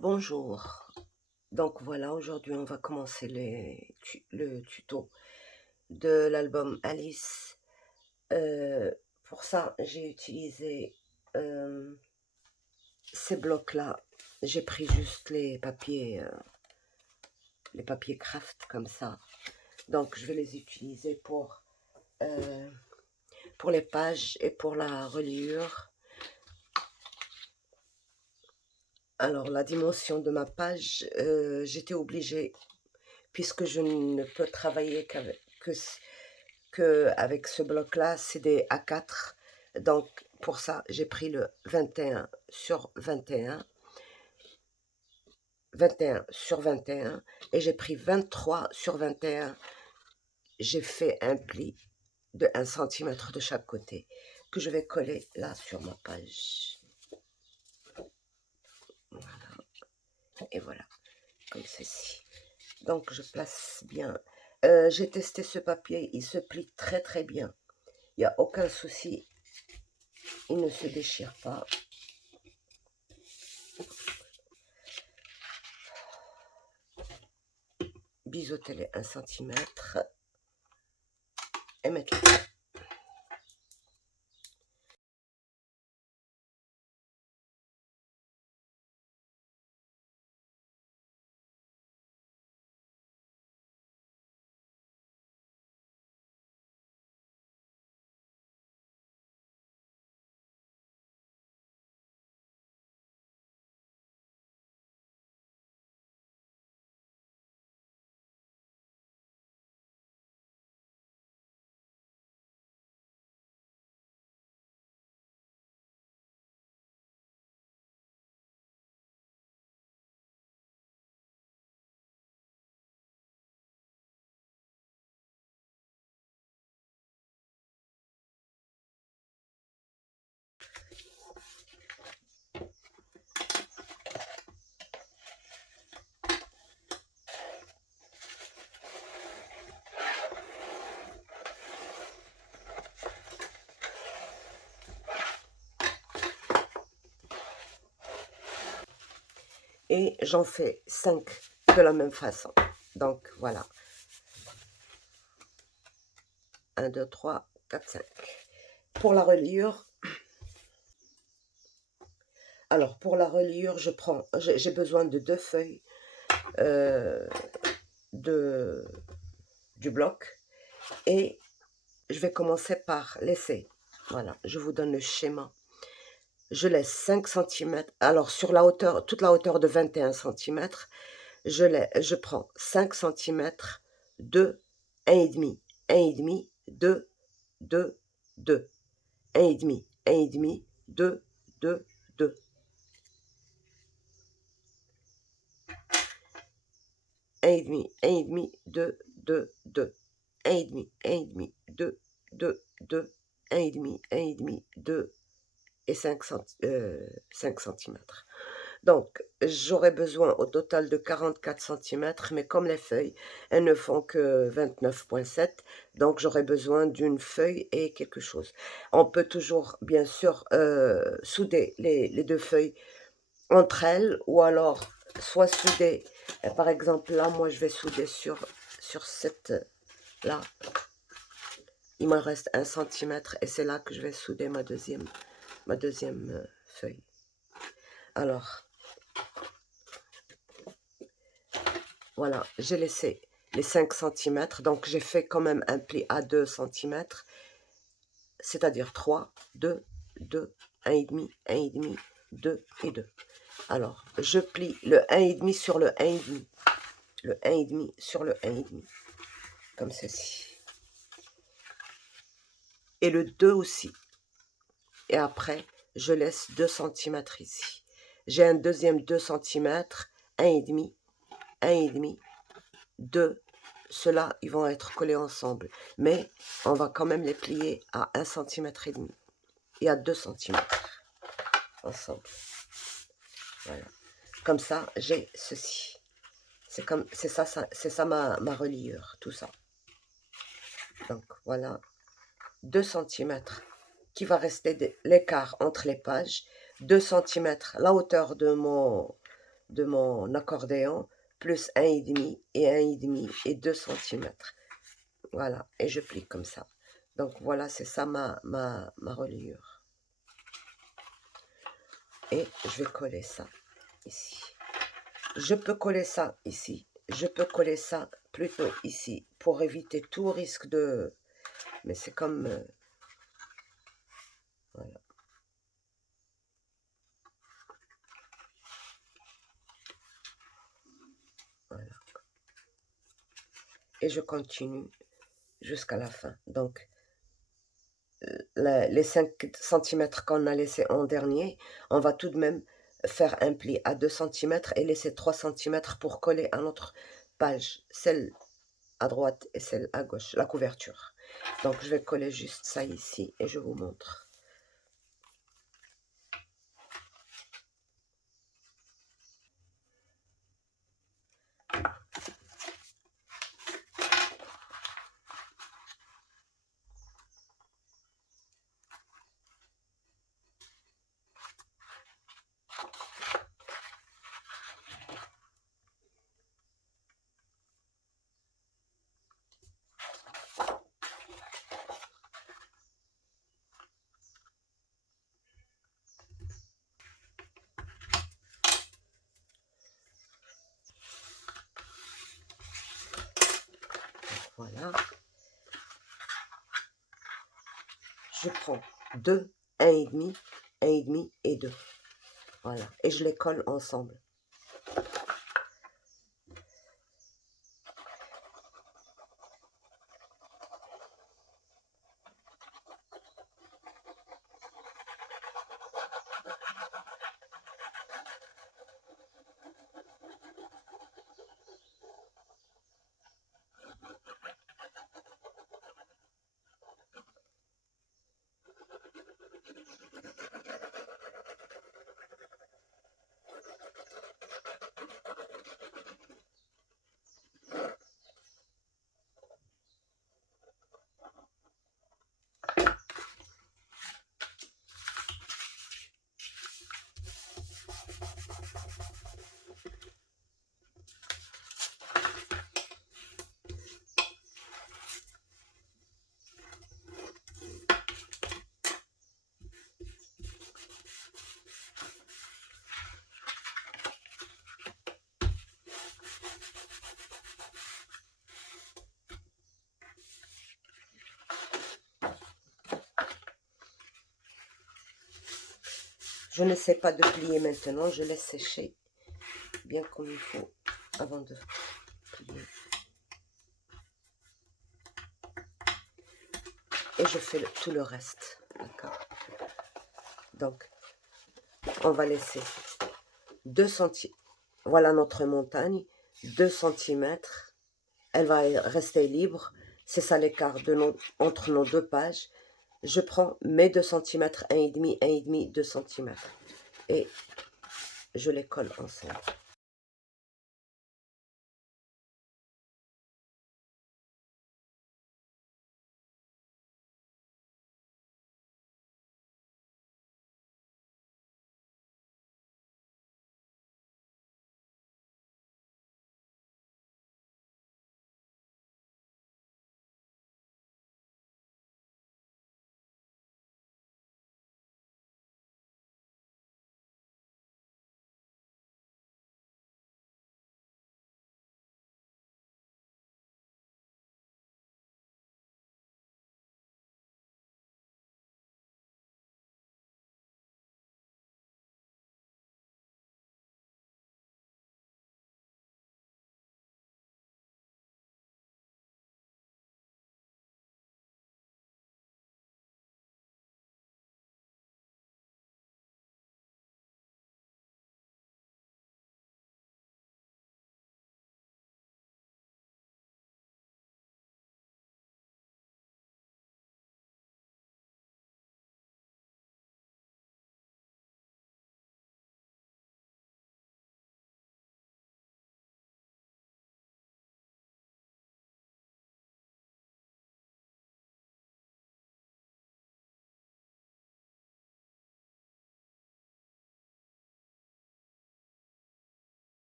Bonjour. Donc voilà, aujourd'hui on va commencer le tuto de l'album Alice. Euh, pour ça, j'ai utilisé euh, ces blocs-là. J'ai pris juste les papiers craft comme ça. Donc je vais les utiliser pour les pages et pour la reliure. Alors la dimension de ma page, j'étais obligée, puisque je ne peux travailler avec ce bloc-là, c'est des A4. Donc, pour ça, j'ai pris le 21 sur 21, 21 sur 21, et j'ai pris 23 sur 21. J'ai fait un pli de 1 cm de chaque côté, que je vais coller là sur ma page. Voilà. Et voilà, comme ceci. Donc, je place bien. J'ai testé ce papier, il se plie très très bien. Il n'y a aucun souci, il ne se déchire pas. Biseauter-les 1 cm et mettre là. Et j'en fais 5 de la même façon. Donc voilà. 1, 2, 3, 4, 5. Pour la reliure, alors pour la reliure, j'ai besoin de 2 feuilles de, du bloc. Et je vais commencer par laisser. Voilà, je vous donne le schéma. Je laisse 5 cm. Alors sur la hauteur, toute la hauteur de 21 cm, je prends 5 cm de 1,5, 1,5, 2, 2, 2, 1,5, 1,5, 2, 2, 2. 1,5, 1,5, 2, 2, 2. 1,5, 1,5, 2, 2, 2, 1,5, 1,5, 2 et 5 cm. Donc, j'aurai besoin au total de 44 cm, mais comme les feuilles, elles ne font que 29,7, donc j'aurai besoin d'une feuille et quelque chose. On peut toujours, bien sûr, souder les 2 feuilles entre elles, ou alors soit souder, par exemple, là, moi, je vais souder sur cette, là, il me reste 1 cm, et c'est là que je vais souder ma deuxième feuille. Alors, voilà, j'ai laissé les 5 cm, donc j'ai fait quand même un pli à 2 cm, c'est-à-dire 3, 2, 2, 1,5, 1,5, 2 et 2. Alors, je plie le 1,5 sur le 1,5, le 1,5 sur le 1,5, comme ceci. Et le 2 aussi. Et après, je laisse 2 cm ici. J'ai un deuxième 2 cm, 1,5, 1,5, 2. Ceux-là, ils vont être collés ensemble. Mais on va quand même les plier à 1 cm et demi et à 2 cm ensemble. Voilà. Comme ça, j'ai ceci. C'est ça ma reliure, tout ça. Donc voilà, 2 cm qui va rester l'écart entre les pages, 2 cm la hauteur de de mon accordéon, plus 1,5 et 1,5 et 2 centimètres. Voilà, et je plie comme ça. Donc voilà, c'est ça ma reliure. Et je vais coller ça ici. Je peux coller ça ici. Je peux coller ça plutôt ici pour éviter tout risque de... Mais c'est comme... voilà. Voilà. Et je continue jusqu'à la fin. Donc, les 5 cm qu'on a laissé en dernier, on va tout de même faire un pli à 2 cm et laisser 3 cm pour coller à notre page, celle à droite et celle à gauche, la couverture. Donc je vais coller juste ça ici et je vous montre. Voilà. Je prends 2, 1,5, 1,5 et 2. Voilà. Et je les colle ensemble. Je ne sais pas de plier maintenant, je laisse sécher bien comme il faut avant de plier. Et je fais tout le reste, d'accord? Donc, on va laisser 2 cm. Voilà notre montagne, 2 cm. Elle va rester libre. C'est ça l'écart entre nos deux pages. Je prends mes 2 cm, 1,5, 1,5, 2 cm. Et je les colle ensemble.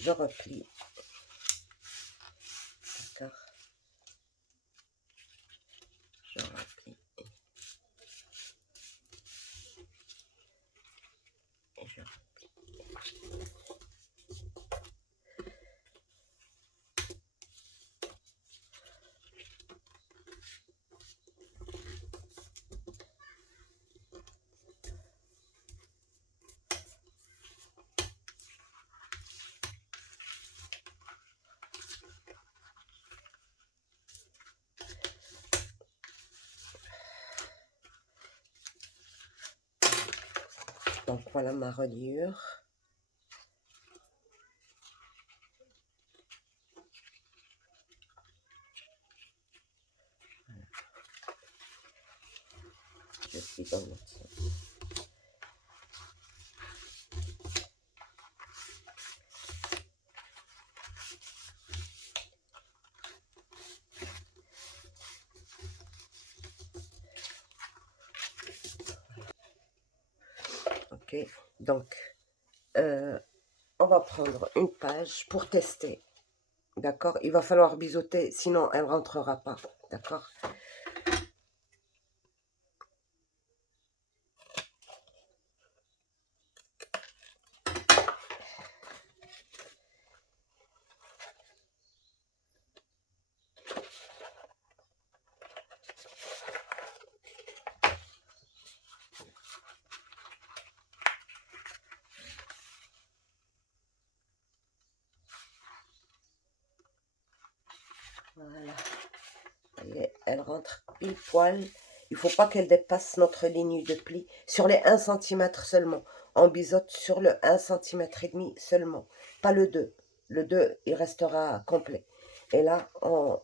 je replie. D'accord. Je replie. Et je replie. Donc voilà ma reliure. Je suis dans l'autre sens. Ok, donc on va prendre une page pour tester. D'accord, il va falloir biseauter, sinon elle ne rentrera pas. D'accord. Voilà. Voyez, elle rentre pile poil. Il ne faut pas qu'elle dépasse notre ligne de pli sur les 1 cm seulement. On biseaute sur le 1 cm et demi seulement, pas le 2. Le 2, il restera complet. Et là, on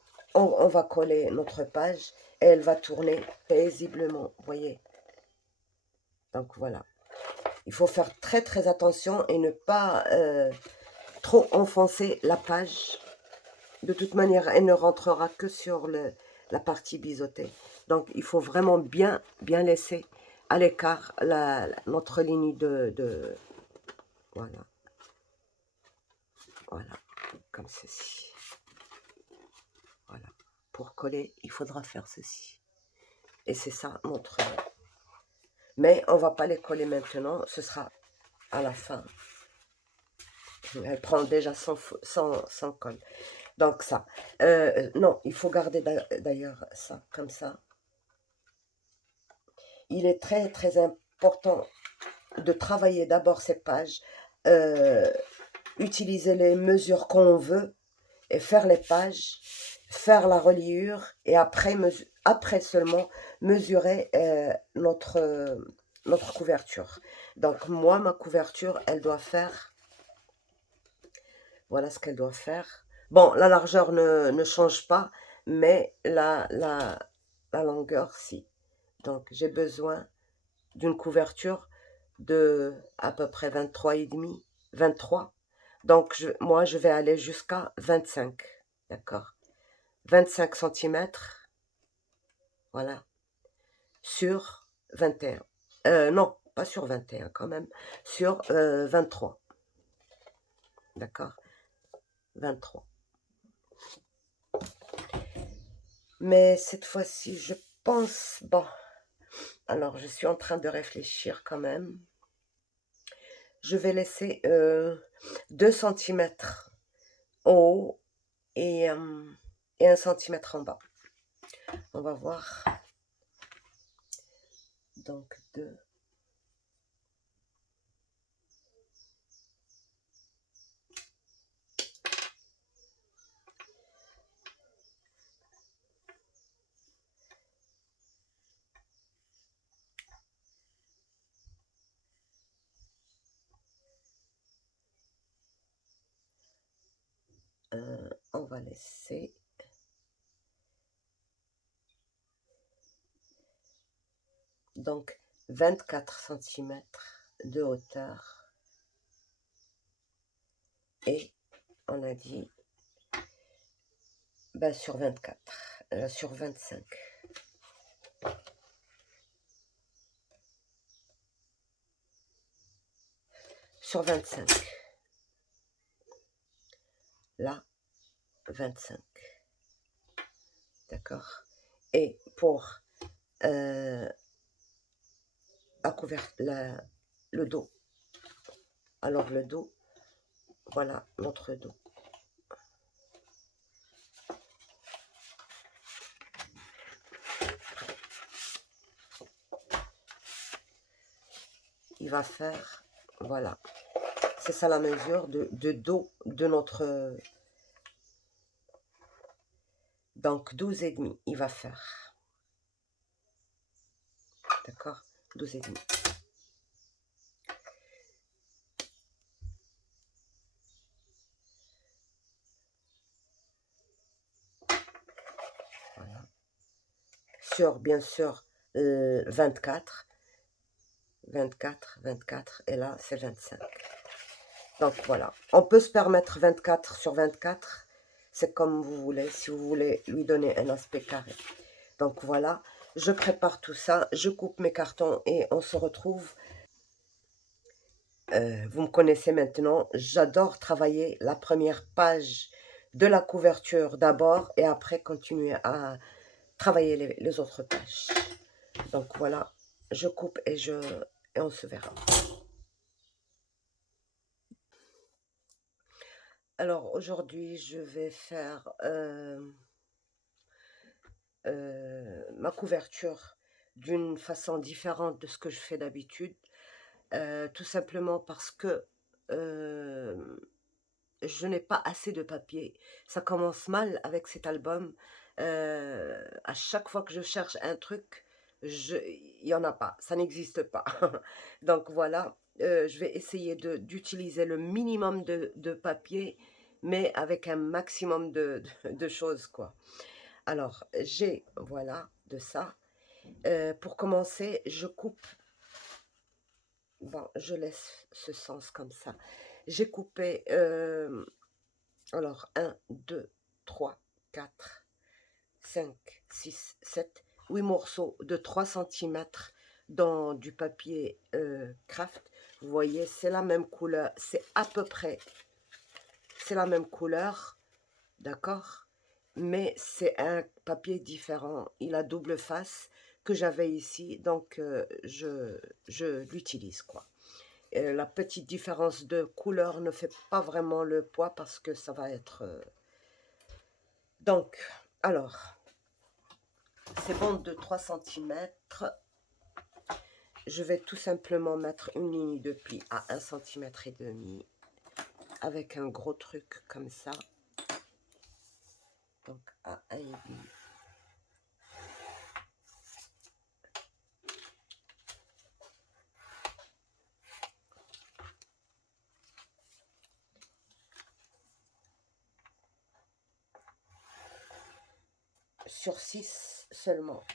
va coller notre page et elle va tourner paisiblement, voyez. Donc voilà. Il faut faire très très attention et ne pas trop enfoncer la page. De toute manière, elle ne rentrera que sur la partie biseautée. Donc, il faut vraiment bien laisser à l'écart notre ligne voilà. Voilà, comme ceci. Voilà. Pour coller, il faudra faire ceci. Et c'est ça notre... Mais on ne va pas les coller maintenant, ce sera à la fin. Elle prend déjà sans colle. Donc ça. Non, il faut garder d'ailleurs ça, comme ça. Il est très très important de travailler d'abord ces pages, utiliser les mesures qu'on veut et faire les pages, faire la reliure et après seulement mesurer notre couverture. Donc moi, ma couverture, elle doit faire, voilà ce qu'elle doit faire. Bon, la largeur ne change pas, mais la longueur, si. Donc j'ai besoin d'une couverture de à peu près 23,5, 23. Donc moi je vais aller jusqu'à 25, d'accord, 25 cm, voilà, sur 21. Non, pas sur 21 quand même, sur 23, d'accord, 23. Mais cette fois-ci, je pense, bon, alors je suis en train de réfléchir quand même. Je vais laisser 2 cm en haut et 1 cm en bas. On va voir. Donc 2. On va laisser donc 24 cm de hauteur et on a dit bah, sur 24, sur 25. Sur 25. là, 25. D'accord? Et pour le dos, alors le dos, voilà notre dos. Il va faire, voilà, c'est ça la mesure de dos de notre, donc 12,5 il va faire, d'accord, 12,5. Voilà. Sur, bien sûr, 24, 24, 24, et là c'est 25. Donc voilà, on peut se permettre 24 sur 24, c'est comme vous voulez, si vous voulez lui donner un aspect carré. Donc voilà, je prépare tout ça, je coupe mes cartons et on se retrouve. Vous me connaissez maintenant, j'adore travailler la première page de la couverture d'abord et après continuer à travailler les autres pages. Donc voilà, je coupe et on se verra. Alors aujourd'hui, je vais faire ma couverture d'une façon différente de ce que je fais d'habitude. Tout simplement parce que je n'ai pas assez de papier. Ça commence mal avec cet album. À chaque fois que je cherche un truc, il n'y en a pas, ça n'existe pas. Donc voilà, je vais essayer d'utiliser le minimum de papier, mais avec un maximum de choses, quoi. Alors, j'ai, voilà, de ça. Pour commencer, je coupe. Bon, je laisse ce sens comme ça. J'ai coupé, alors, 1, 2, 3, 4, 5, 6, 7, 8 morceaux de 3 centimètres dans du papier craft. Vous voyez, c'est la même couleur, c'est à peu près, c'est la même couleur, d'accord? Mais c'est un papier différent, il a double face que j'avais ici, donc je l'utilise, quoi. La petite différence de couleur ne fait pas vraiment le poids parce que ça va être... Donc, alors, ces bandes de 3 centimètres, je vais tout simplement mettre une ligne de pli à 1,5 centimètre avec un gros truc comme ça. Donc, à 1,5. Sur 6 seulement.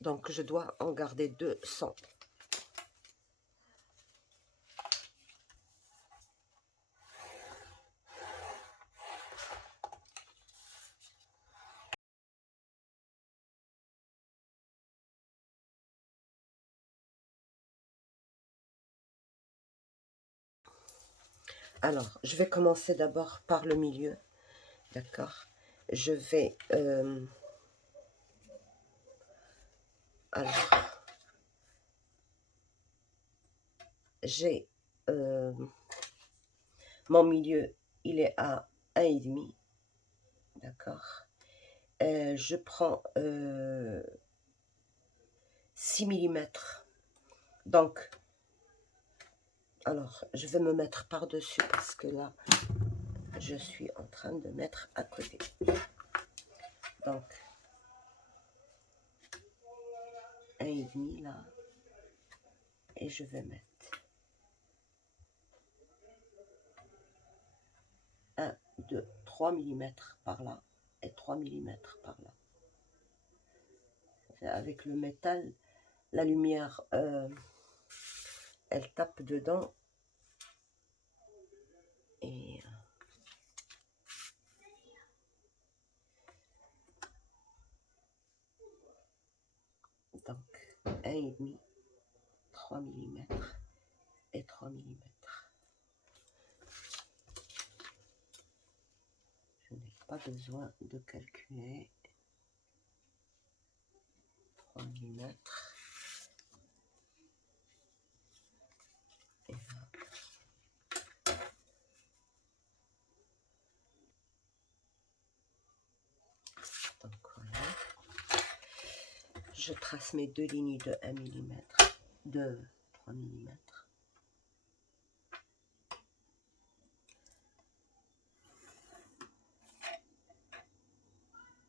Donc, je dois en garder 200. Alors, je vais commencer d'abord par le milieu. D'accord? Je vais... alors, j'ai... mon milieu, il est à 1,5. D'accord? Je prends 6 millimètres. Donc, alors, je vais me mettre par-dessus parce que là, je suis en train de mettre à côté. Donc, 1,5 là. Et je vais mettre 1, 2, 3 millimètres par là et 3 millimètres par là. Avec le métal, la lumière, elle tape dedans. Et donc, 1,5, 3 millimètres et 3 millimètres. pas besoin de calculer. 3 mm. Et donc voilà. Je trace mes deux lignes de 1 mm, de 3 mm.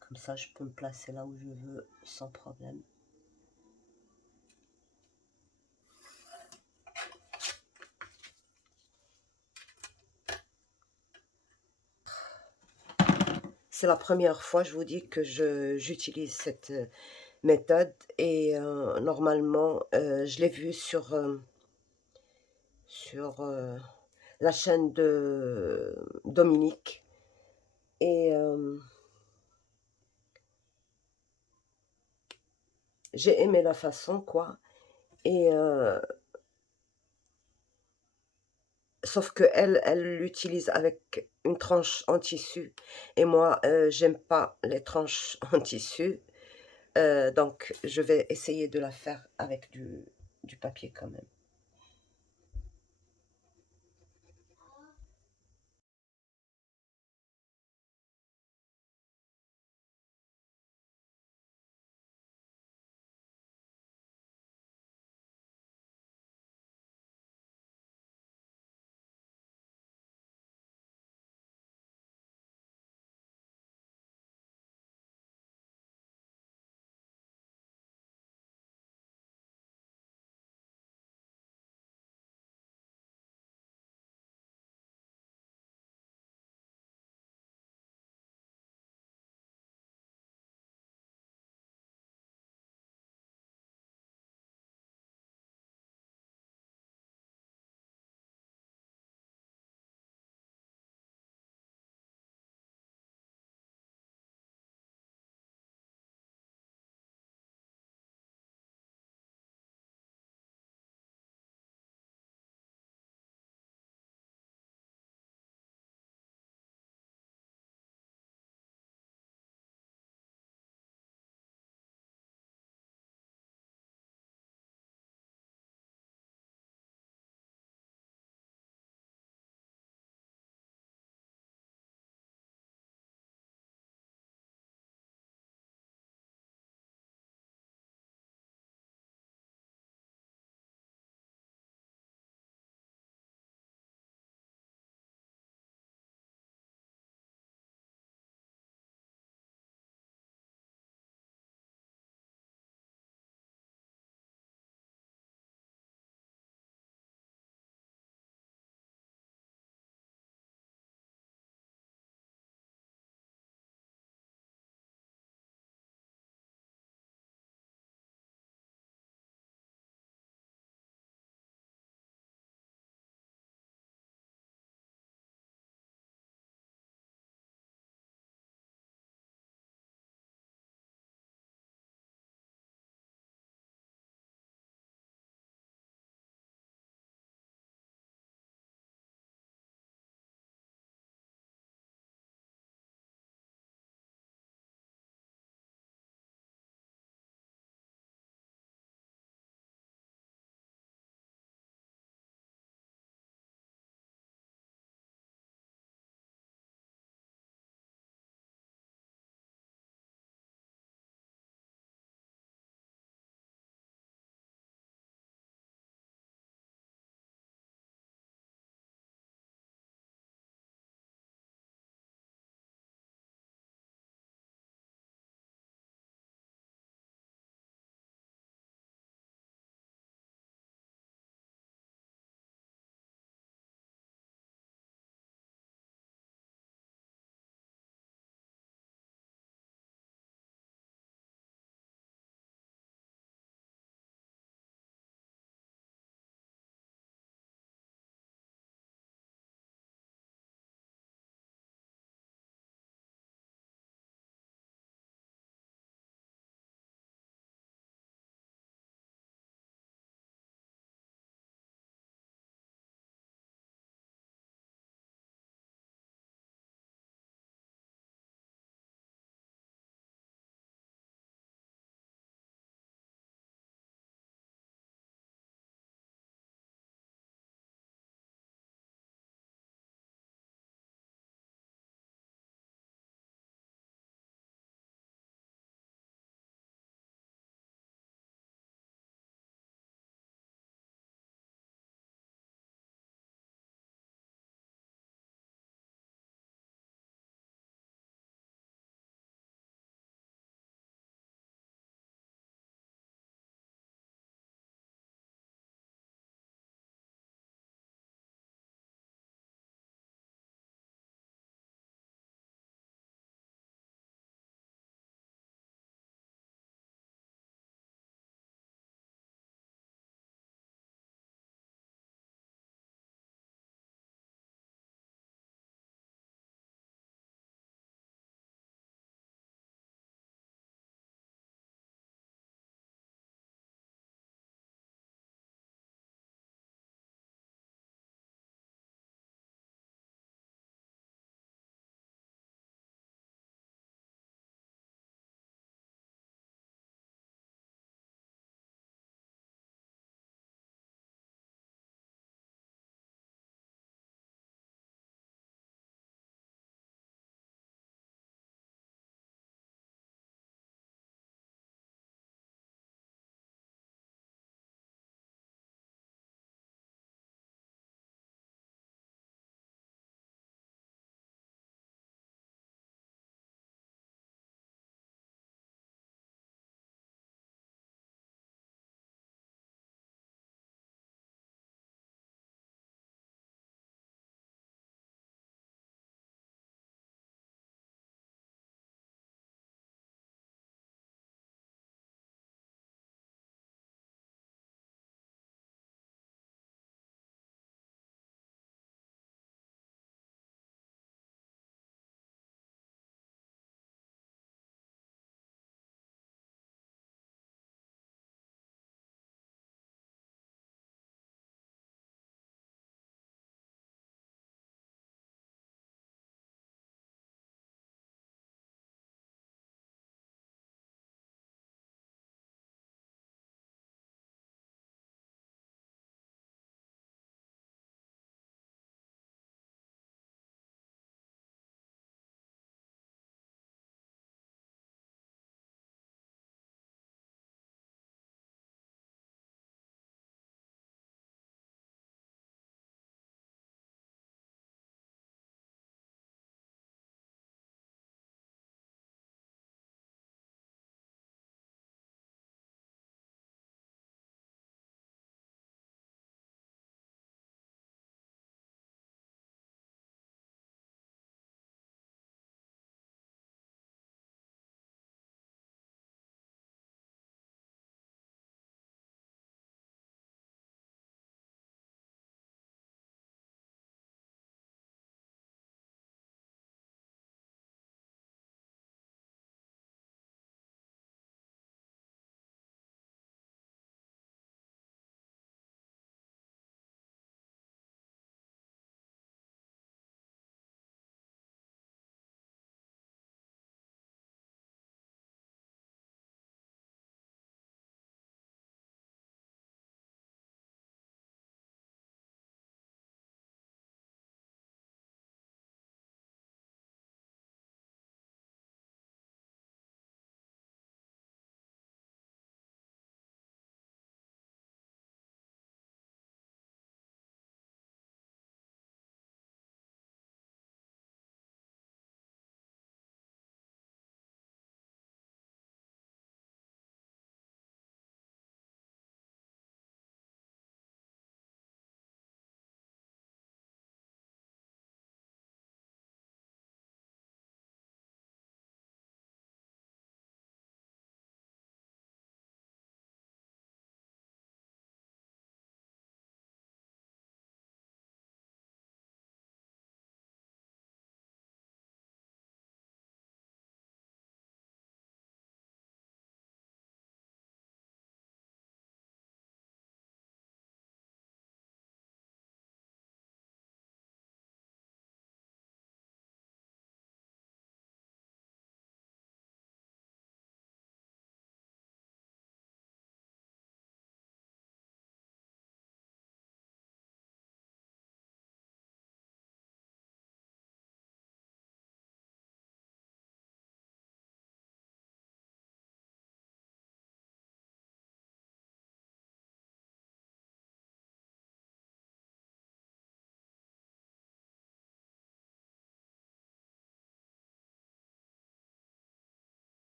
Comme ça, je peux me placer là où je veux sans problème. C'est la première fois, je vous dis, que j'utilise cette méthode et normalement, je l'ai vue sur la chaîne de Dominique et j'ai aimé la façon, quoi. Et sauf que elle l'utilise avec une tranche en tissu et moi, j'aime pas les tranches en tissu. Donc, je vais essayer de la faire avec du papier quand même.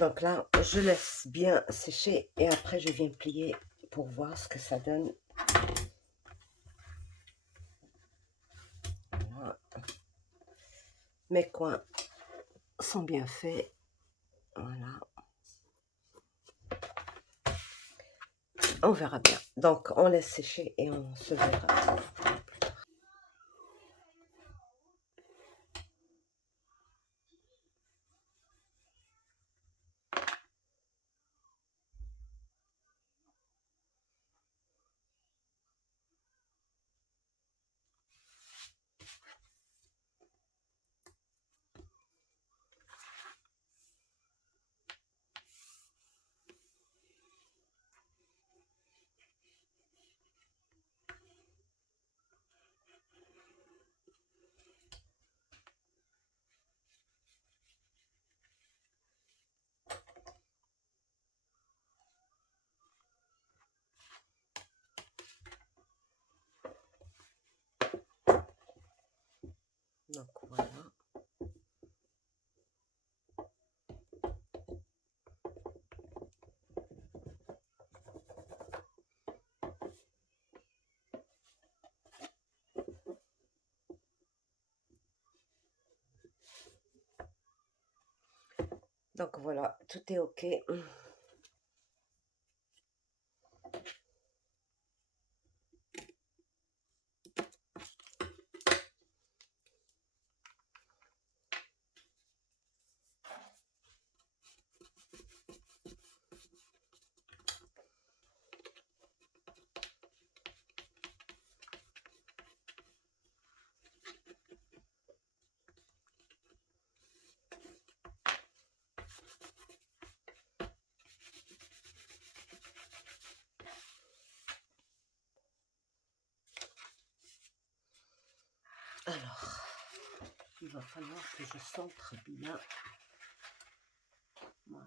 Donc là, je laisse bien sécher et après je viens plier pour voir ce que ça donne. Voilà. Mes coins sont bien faits. Voilà. On verra bien. Donc, on laisse sécher et on se verra. Donc, voilà. Donc, voilà, tout est OK. Alors, il va falloir que je centre bien. Voilà.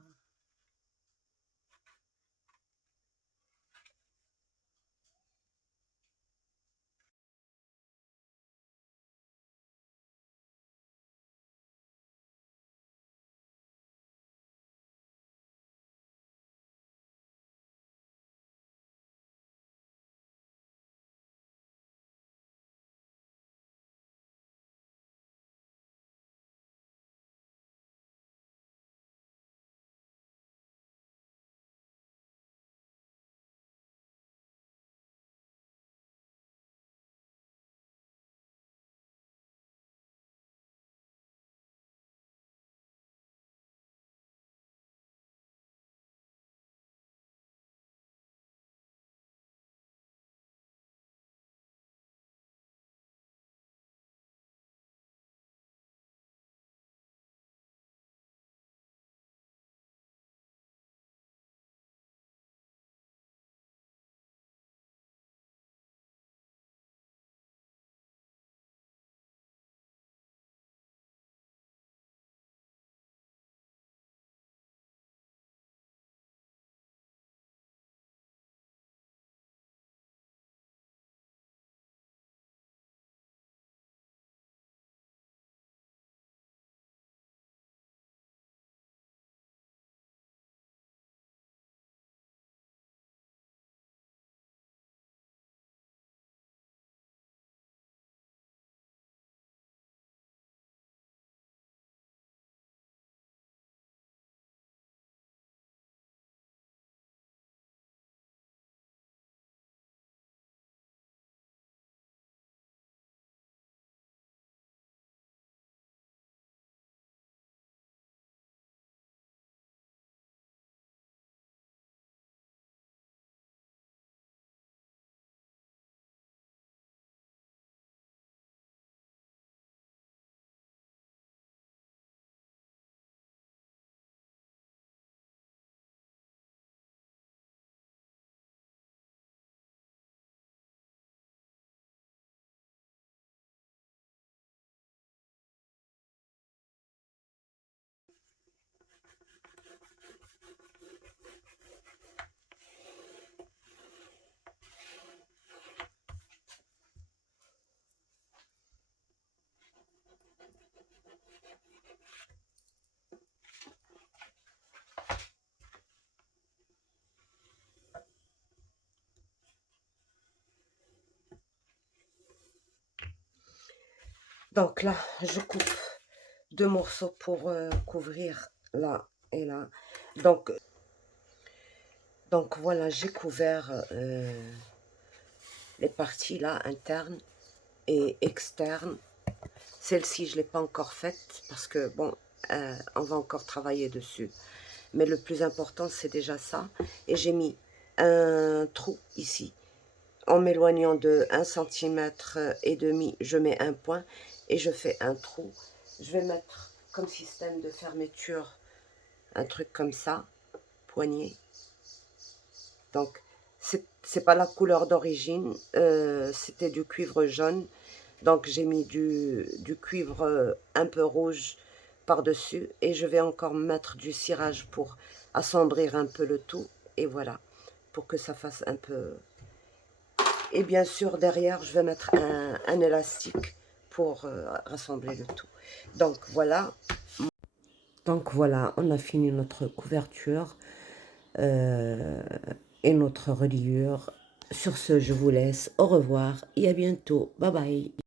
Donc là, je coupe 2 morceaux pour couvrir là et là. Donc voilà, j'ai couvert les parties là, internes et externes. Celle-ci, je ne l'ai pas encore faite parce que, bon, on va encore travailler dessus. Mais le plus important, c'est déjà ça. Et j'ai mis un trou ici. En m'éloignant de 1,5 cm, je mets un point et je fais un trou. Je vais mettre comme système de fermeture un truc comme ça, poignée. Donc, c'est pas la couleur d'origine, c'était du cuivre jaune. Donc, j'ai mis du cuivre un peu rouge par-dessus. Et je vais encore mettre du cirage pour assombrir un peu le tout. Et voilà, pour que ça fasse un peu... Et bien sûr, derrière, je vais mettre un élastique pour rassembler le tout. Donc, voilà. Donc, voilà, on a fini notre couverture. Et notre reliure. Sur ce, je vous laisse. Au revoir et à bientôt. Bye bye.